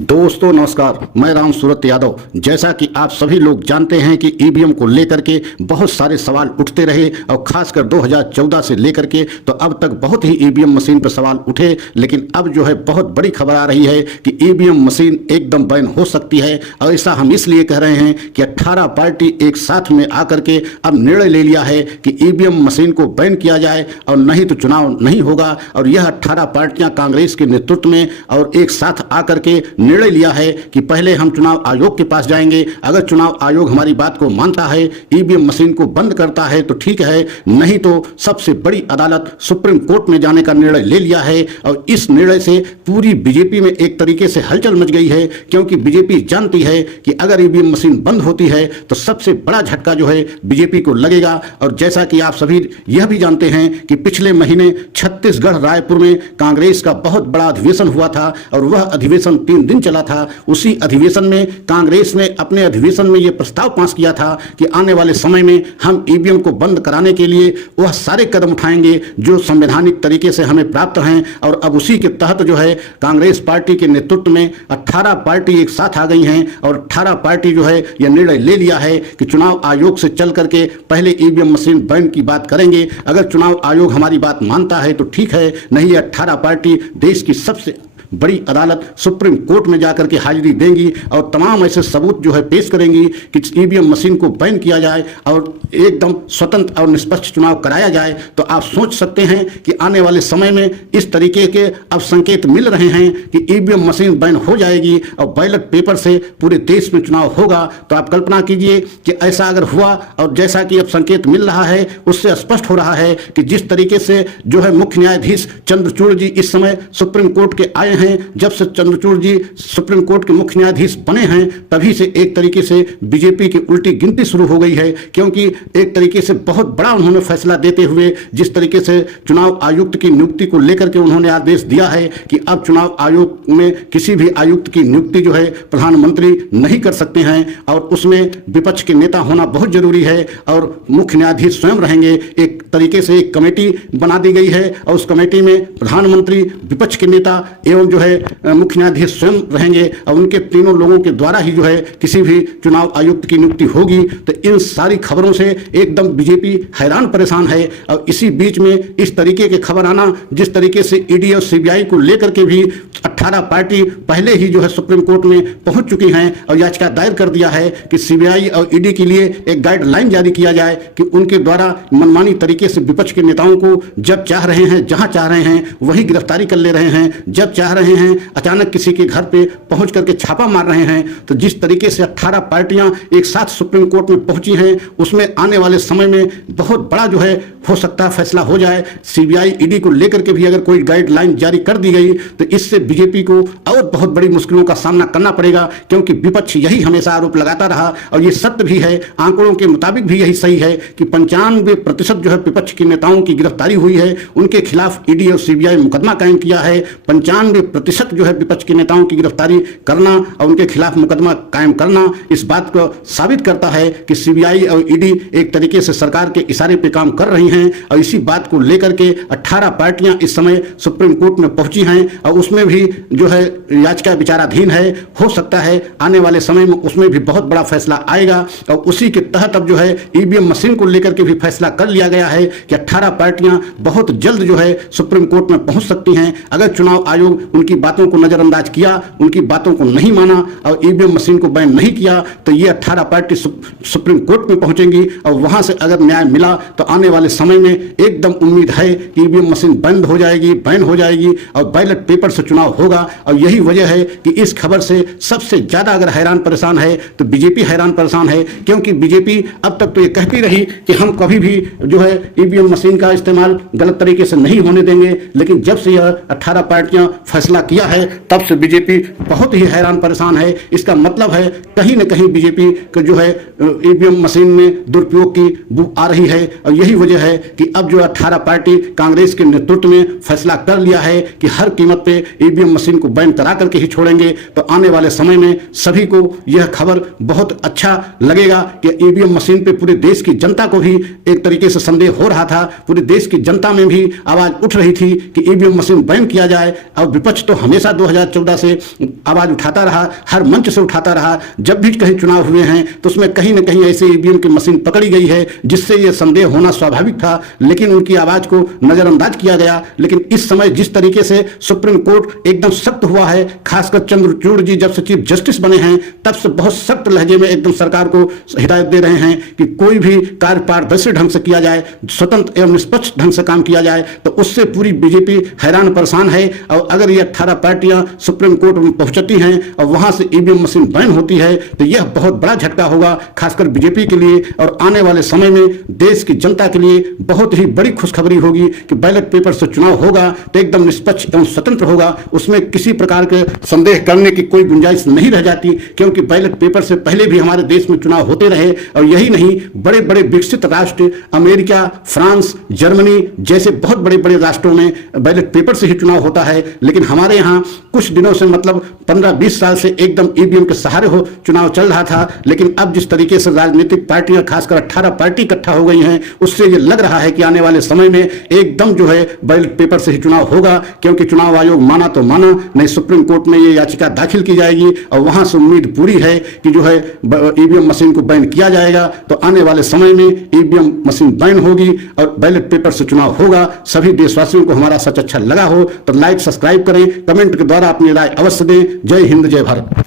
दोस्तों नमस्कार, मैं राम सूरत यादव। जैसा कि आप सभी लोग जानते हैं कि ईवीएम को लेकर के बहुत सारे सवाल उठते रहे और खासकर 2014 से लेकर के तो अब तक बहुत ही ईवीएम मशीन पर सवाल उठे, लेकिन अब जो है बहुत बड़ी खबर आ रही है कि ईवीएम मशीन एकदम बैन हो सकती है। और ऐसा हम इसलिए कह रहे हैं कि 18 पार्टी एक साथ में आकर के अब निर्णय ले लिया है कि ईवीएम मशीन को बैन किया जाए और नहीं तो चुनाव नहीं होगा। और यह 18 पार्टियां कांग्रेस के नेतृत्व में और एक साथ आकर के निर्णय लिया है कि पहले हम चुनाव आयोग के पास जाएंगे। अगर चुनाव आयोग हमारी बात को मानता है, ईवीएम मशीन को बंद करता है तो ठीक है, नहीं तो सबसे बड़ी अदालत सुप्रीम कोर्ट में जाने का निर्णय ले लिया है। और इस निर्णय से पूरी बीजेपी में एक तरीके से हलचल मच गई है, क्योंकि बीजेपी जानती है कि अगर ईवीएम मशीन बंद होती है तो सबसे बड़ा झटका जो है बीजेपी को लगेगा। और जैसा कि आप सभी यह भी जानते हैं कि पिछले महीने छत्तीसगढ़ रायपुर में कांग्रेस का बहुत बड़ा अधिवेशन हुआ था और वह अधिवेशन 3 दिन चला था। उसी अधिवेशन में कांग्रेस ने अपने अधिवेशन में यह प्रस्ताव पास किया था कि आने वाले समय में हम ईवीएम को बंद कराने के लिए वह सारे कदम उठाएंगे जो संवैधानिक तरीके से हमें प्राप्त हैं। और अब उसी के तहत जो है कांग्रेस पार्टी के नेतृत्व में 18 पार्टी एक साथ आ गई हैं और 18 पार्टी जो है यह निर्णय ले लिया है कि चुनाव आयोग से चल करके पहले ईवीएम मशीन बैन की बात करेंगे। अगर चुनाव आयोग हमारी बात मानता है तो ठीक है, नहीं 18 पार्टी देश की सबसे बड़ी अदालत सुप्रीम कोर्ट में जाकर के हाजिरी देंगी और तमाम ऐसे सबूत जो है पेश करेंगी कि ईवीएम मशीन को बैन किया जाए और एकदम स्वतंत्र और निष्पक्ष चुनाव कराया जाए। तो आप सोच सकते हैं कि आने वाले समय में इस तरीके के अब संकेत मिल रहे हैं कि ईवीएम मशीन बैन हो जाएगी और बैलेट पेपर से पूरे देश में चुनाव होगा। तो आप कल्पना कीजिए कि ऐसा अगर हुआ और जैसा कि अब संकेत मिल रहा है उससे स्पष्ट हो रहा है कि जिस तरीके से जो है मुख्य न्यायाधीश चंद्रचूड़ जी इस समय सुप्रीम कोर्ट के आए हैं, जब से चंद्रचूड़ जी सुप्रीम कोर्ट के मुख्य न्यायाधीश बने हैं तभी से एक तरीके से बीजेपी की उल्टी गिनती शुरू हो गई है। क्योंकि एक तरीके से बहुत बड़ा उन्होंने फैसला देते हुए जिस तरीके से चुनाव आयुक्त की नियुक्ति को लेकर के उन्होंने आदेश दिया है कि अब चुनाव आयोग में किसी भी आयुक्त की नियुक्ति जो है प्रधानमंत्री नहीं कर सकते हैं और उसमें विपक्ष के नेता होना बहुत जरूरी है और मुख्य न्यायाधीश स्वयं रहेंगे। एक तरीके से एक कमेटी बना दी गई है और उस कमेटी में प्रधानमंत्री, विपक्ष के नेता एवं जो है मुख्य न्यायाधीश स्वयं रहेंगे और उनके तीनों लोगों के द्वारा ही जो है किसी भी चुनाव आयुक्त की नियुक्ति होगी। तो इन सारी खबरों से एकदम बीजेपी हैरान परेशान है। और इसी बीच में इस तरीके के खबर आना, जिस तरीके से ईडी और सीबीआई को लेकर के भी 18 पार्टी पहले ही जो है सुप्रीम कोर्ट में पहुंच चुकी हैं और याचिका दायर कर दिया है कि सीबीआई और ईडी के लिए एक गाइडलाइन जारी किया जाए कि उनके द्वारा मनमानी तरीके से विपक्ष के नेताओं को जब चाह रहे हैं, जहां चाह रहे हैं वही गिरफ्तारी कर ले रहे हैं, जब चाह रहे हैं अचानक किसी के घर पे पहुंच करके छापा मार रहे हैं। तो जिस तरीके से 18 पार्टियां एक साथ सुप्रीम कोर्ट में पहुंची हैं उसमें आने वाले समय में बहुत बड़ा जो है हो सकता है फैसला हो जाए। सीबीआई ईडी को लेकर के भी अगर कोई गाइडलाइन जारी कर दी गई तो इससे बीजेपी को और बहुत बड़ी मुश्किलों का सामना करना पड़ेगा, क्योंकि विपक्ष यही हमेशा आरोप लगाता रहा और ये सत्य भी है, आंकड़ों के मुताबिक भी यही सही है कि 95% जो है विपक्ष के नेताओं की गिरफ्तारी हुई है, उनके खिलाफ ईडी और सीबीआई मुकदमा कायम किया है। 95% जो है विपक्ष के नेताओं की गिरफ्तारी करना और उनके खिलाफ मुकदमा कायम करना इस बात को साबित करता है कि सीबीआई और ईडी एक तरीके से सरकार के इशारे पे काम कर रही हैं। और इसी बात को लेकर के 18 पार्टियां इस समय सुप्रीम कोर्ट में पहुंची हैं और उसमें भी जो है याचिका विचाराधीन है। हो सकता है आने वाले समय में उसमें भी बहुत बड़ा फैसला आएगा और उसी के तहत अब जो है ईवीएम मशीन को लेकर के भी फैसला कर लिया गया है कि 18 पार्टियां बहुत जल्द जो है सुप्रीम कोर्ट में पहुंच सकती हैं। अगर चुनाव आयोग उनकी बातों को नजरअंदाज किया, उनकी बातों को नहीं माना और ईवीएम मशीन को बैन नहीं किया तो ये 18 पार्टी सुप्रीम कोर्ट में पहुंचेंगी और वहां से अगर न्याय मिला तो आने वाले समय में एकदम उम्मीद है कि ईवीएम मशीन बंद हो जाएगी, बैन हो जाएगी और बैलेट पेपर से चुनाव होगा। और यही वजह है कि इस खबर से सबसे ज्यादा अगर हैरान परेशान है तो बीजेपी हैरान परेशान है, क्योंकि बीजेपी अब तक तो ये कहती रही कि हम कभी भी जो है ईवीएम मशीन का इस्तेमाल गलत तरीके से नहीं होने देंगे, लेकिन जब से यह 18 पार्टियां फैसला किया है तब से बीजेपी बहुत ही हैरान परेशान है। इसका मतलब है कहीं न कहीं बीजेपी को जो है ईवीएम मशीन में दुरुपयोग की बू आ रही है। और यही वजह है कि अब जो 18 पार्टी कांग्रेस के नेतृत्व में फैसला कर लिया है कि हर कीमत पे ईवीएम मशीन को बैन करा करके ही छोड़ेंगे। तो आने वाले समय में सभी को यह खबर बहुत अच्छा लगेगा कि ईवीएम मशीन पे पूरे देश की जनता को भी एक तरीके से संदेह हो रहा था, पूरे देश की जनता में भी आवाज उठ रही थी कि ईवीएम मशीन बैन किया जाए और विपक्ष विपक्ष तो हमेशा 2014 से आवाज उठाता रहा, हर मंच से उठाता रहा। जब भी कहीं चुनाव हुए हैं तो उसमें कहीं न कहीं ऐसे ईवीएम की मशीन पकड़ी गई है जिससे ये संदेह होना स्वाभाविक था, लेकिन उनकी आवाज को नजरअंदाज किया गया। लेकिन इस समय जिस तरीके से सुप्रीम कोर्ट एकदम सख्त हुआ है, खासकर चंद्रचूड़ जी जब से चीफ जस्टिस बने हैं तब से बहुत सख्त लहजे में एकदम सरकार को हिदायत दे रहे हैं कि कोई भी कार्य पारदर्शी ढंग से किया जाए, स्वतंत्र एवं निष्पक्ष ढंग से काम किया जाए। तो उससे पूरी बीजेपी हैरान परेशान है। और अगर ये 18 पार्टियां सुप्रीम कोर्ट में पहुंचती हैं और वहां से ईवीएम मशीन बैन होती है तो यह बहुत बड़ा झटका होगा, खासकर बीजेपी के लिए। और आने वाले समय में देश की जनता के लिए बहुत ही बड़ी खुशखबरी होगी कि बैलेट पेपर से चुनाव होगा तो एकदम निष्पक्ष एवं स्वतंत्र होगा, उसमें किसी प्रकार के संदेह करने की कोई गुंजाइश नहीं रह जाती। क्योंकि बैलेट पेपर से पहले भी हमारे देश में चुनाव होते रहे और यही नहीं, बड़े बड़े विकसित राष्ट्र अमेरिका, फ्रांस, जर्मनी जैसे बहुत बड़े बड़े राष्ट्रों में बैलेट पेपर से ही चुनाव होता है। लेकिन हमारे यहाँ कुछ दिनों से मतलब 15-20 साल से एकदम ईवीएम के सहारे हो चुनाव चल रहा था। लेकिन अब जिस तरीके से राजनीतिक पार्टियां खासकर 18 पार्टी इकट्ठा हो गई हैं, उससे ये लग रहा है कि आने वाले समय में एकदम जो है बैलेट पेपर से ही चुनाव होगा। क्योंकि चुनाव आयोग माना तो माना, नहीं सुप्रीम कोर्ट में ये याचिका दाखिल की जाएगी और वहां से उम्मीद पूरी है कि जो है ईवीएम मशीन को बैन किया जाएगा। तो आने वाले समय में ईवीएम मशीन बैन होगी और बैलेट पेपर से चुनाव होगा। सभी देशवासियों को हमारा सच अच्छा लगा हो तो लाइक सब्सक्राइब करें, कमेंट के द्वारा अपनी राय अवश्य दें। जय हिंद, जय भारत।